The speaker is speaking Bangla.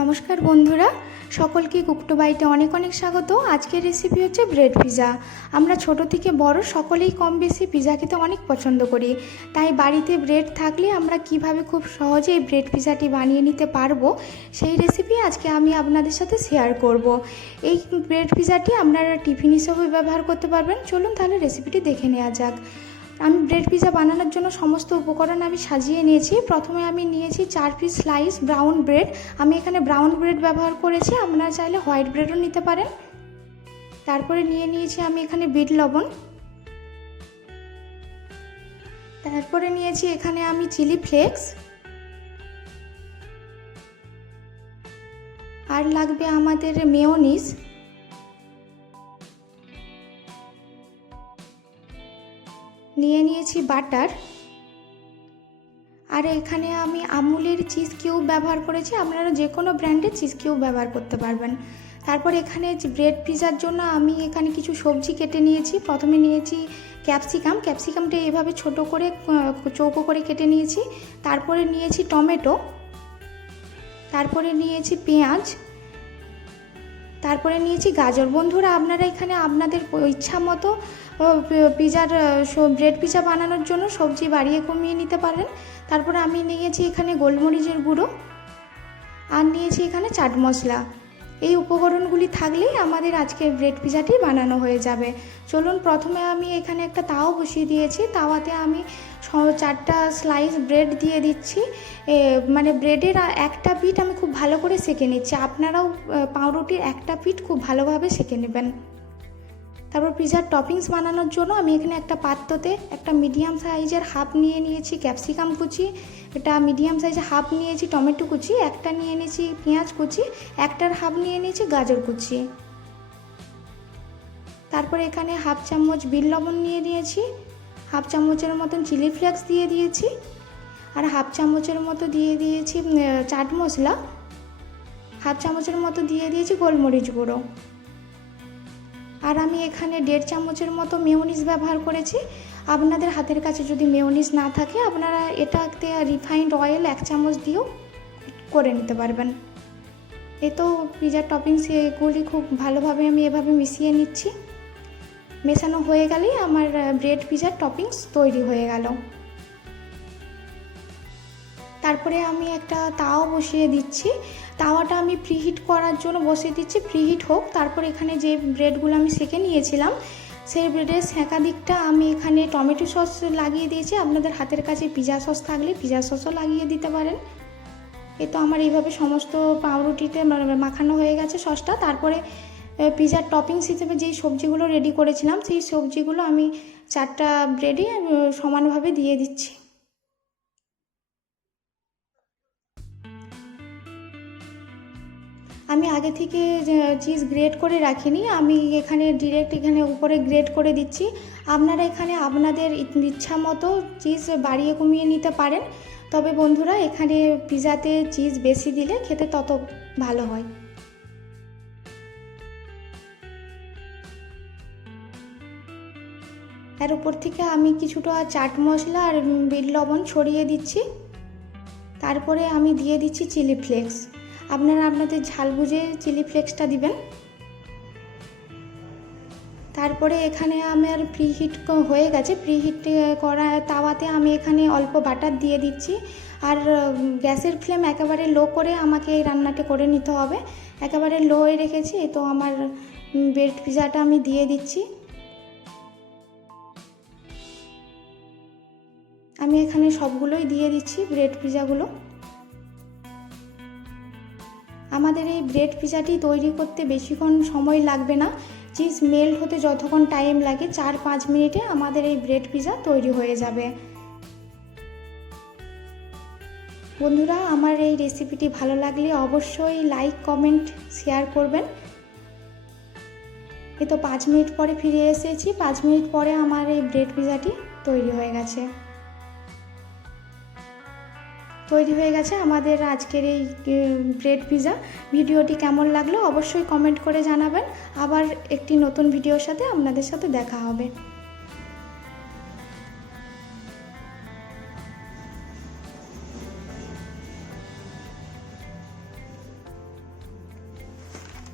নমস্কার বন্ধুরা, সকলকে কুকটো বাইটে অনেক অনেক স্বাগত। আজকের রেসিপি হচ্ছে ব্রেড পিজা আমরা ছোট থেকে বড় সকলেই কম বেশি পিজা খেতে অনেক পছন্দ করি। তাই বাড়িতে ব্রেড থাকলে আমরা কীভাবে খুব সহজে এই ব্রেড পিজাটি বানিয়ে নিতে পারব, সেই রেসিপি আজকে আমি আপনাদের সাথে শেয়ার করব। এই ব্রেড পিজাটি আপনারা টিফিন হিসেবে ব্যবহার করতে পারবেন। চলুন তাহলে রেসিপিটি দেখে নেওয়া যাক। আমি ব্রেড পিজা বানানোর জন্য সমস্ত উপকরণ আমি সাজিয়ে নিয়েছি। প্রথমে আমি নিয়েছি চার পিস স্লাইস ব্রাউন ব্রেড আমি এখানে ব্রাউন ব্রেড ব্যবহার করেছি। আপনারা চাইলে হোয়াইট ব্রেডও নিতে পারেন। তারপরে নিয়ে নিয়েছি আমি এখানে বিট লবণ। তারপরে নিয়েছি এখানে আমি চিলি ফ্লেক্স। আর লাগবে আমাদের মেয়োনিজ নিয়ে নিয়েছি বাটার। আর এখানে আমি আমুলের চিজ কিউব ব্যবহার করেছি। আপনারা যে কোনো ব্র্যান্ডের চিজ কিউব ব্যবহার করতে পারবেন। তারপর এখানে ব্রেড পিজার জন্য আমি এখানে কিছু সবজি কেটে নিয়েছি। প্রথমে নিয়েছি ক্যাপসিকাম। ক্যাপসিকামটা এভাবে ছোট করে চৌকো করে কেটে নিয়েছি। তারপরে নিয়েছি টমেটো। তারপরে নিয়েছি পেঁয়াজ। তারপরে নিয়েছি গাজর। বন্ধুরা, আপনারা এখানে আপনাদের ইচ্ছা মতো পিজার ব্রেড পিজা বানানোর জন্য সবজি বাড়িয়ে কমিয়ে নিতে পারেন। তারপরে আমি নিয়েছি এখানে গোলমরিচের গুঁড়ো। আর নিয়েছি এখানে চাট মশলা। এই উপকরণগুলি থাকলেই আমাদের আজকের ব্রেড পিজাটি বানানো হয়ে যাবে। চলুন প্রথমে আমি এখানে একটা তাও বসিয়ে দিয়েছি। তাওয়াতে আমি চারটা স্লাইস ব্রেড দিয়ে দিচ্ছি। মানে ব্রেডের একটা পিঠ আমি খুব ভালো করে সেঁকে নিচ্ছি। আপনারাও পাউরুটির একটা পিঠ খুব ভালোভাবে সেঁকে নেবেন। তারপর পিজার টপিংস বানানোর জন্য আমি এখানে একটা পাত্রতে একটা মিডিয়াম সাইজের হাফ নিয়ে নিয়েছি ক্যাপসিকাম কুচি এটা মিডিয়াম সাইজের হাফ নিয়েছি টমেটো কুচি, একটা নিয়ে নিয়েছি পেঁয়াজ কুচি, একটার হাফ নিয়ে নিয়েছি গাজর কুচি। তারপর এখানে হাফ চামচ বিল লবণ নিয়ে নিয়েছি হাফ চামচের মতন চিলি ফ্লেক্স দিয়ে দিয়েছি, আর হাফ চামচের মতো দিয়ে দিয়েছি চাট মশলা হাফ চামচের মতো দিয়ে দিয়েছি গোলমরিচ গুঁড়ো। আর আমি এখানে দেড় চামচের মতো মেয়োনিজ ব্যবহার করেছি। আপনাদের হাতের কাছে যদি মেয়োনিজ না থাকে, আপনারা এটাতে রিফাইন্ড অয়েল এক চামচ দিয়েও করে নিতে পারবেন। এ তো পিজার টপিংস এগুলি খুব ভালোভাবে আমি এভাবে মিশিয়ে নিচ্ছি। মেশানো হয়ে গেলেই আমার ব্রেড পিজার টপিংস তৈরি হয়ে গেল। তারপরে আমি একটা তাও বসিয়ে দিচ্ছি। তাওয়াটা আমি প্রিহিট করার জন্য বসিয়ে দিচ্ছি। প্রিহিট হোক, তারপর এখানে যে ব্রেডগুলো আমি সেঁকে নিয়েছিলাম, সেই ব্রেডের সেঁকা দিকটা আমি এখানে টমেটো সস লাগিয়ে দিয়েছি। আপনাদের হাতের কাছে পিজা সস থাকলে পিজা সসও লাগিয়ে দিতে পারেন। এ তো আমার এইভাবে সমস্ত পাউরুটিতে মাখানো হয়ে গেছে সসটা। তারপরে পিজার টপিংস হিসেবে যেই সবজিগুলো রেডি করেছিলাম, সেই সবজিগুলো আমি চারটা ব্রেডে সমানভাবে দিয়ে দিচ্ছি। আমি আগে থেকে চিজ গ্রেট করে রাখিনি, আমি এখানে ডিরেক্ট এখানে উপরে গ্রেট করে দিচ্ছি। আপনারা এখানে আপনাদের ইচ্ছা মতো চিজ বাড়িয়ে কমিয়ে নিতে পারেন। তবে বন্ধুরা, এখানে পিজাতে চিজ বেশি দিলে খেতে তত ভালো হয়। এর উপর থেকে আমি কিছুটা চাট মশলা আর বিট লবণ ছড়িয়ে দিচ্ছি। তারপরে আমি দিয়ে দিচ্ছি চিলি ফ্লেক্স আপনারা আপনাদের ঝাল বুঝে চিলি ফ্লেক্সটা দিবেন। তারপরে এখানে আমার প্রিহিট হয়ে গেছে। প্রিহিট করা তাওয়াতে আমি এখানে অল্প বাটার দিয়ে দিচ্ছি। আর গ্যাসের ফ্লেম একেবারে লো করে আমাকে এই রান্নাটা করে নিতে হবে। একেবারে লোয়ে রেখেছি তো আমার ব্রেড পিজাটা আমি দিয়ে দিচ্ছি। আমি এখানে সবগুলোই দিয়ে দিচ্ছি ব্রেড পিজাগুলো। আমাদের এই ব্রেড পিজাটি তৈরি করতে বেশিক্ষণ সময় লাগবে না। চিজ মেল্ট হতে যতক্ষণ টাইম লাগে, চার পাঁচ মিনিটে আমাদের এই ব্রেড পিজা তৈরি হয়ে যাবে। বন্ধুরা, আমার এই রেসিপিটি ভালো লাগলে অবশ্যই লাইক কমেন্ট শেয়ার করবেন। এ তো পাঁচ মিনিট পরে ফিরে এসেছি। পাঁচ মিনিট পরে আমার এই ব্রেড পিজাটি তৈরি হয়ে গেছে। তৈরি হয়ে গেছে আমাদের আজকের এই ব্রেড পিজা ভিডিওটি কেমন লাগল অবশ্যই কমেন্ট করে জানাবেন। আবার একটি নতুন ভিডিওর সাথে আপনাদের সাথে দেখা হবে।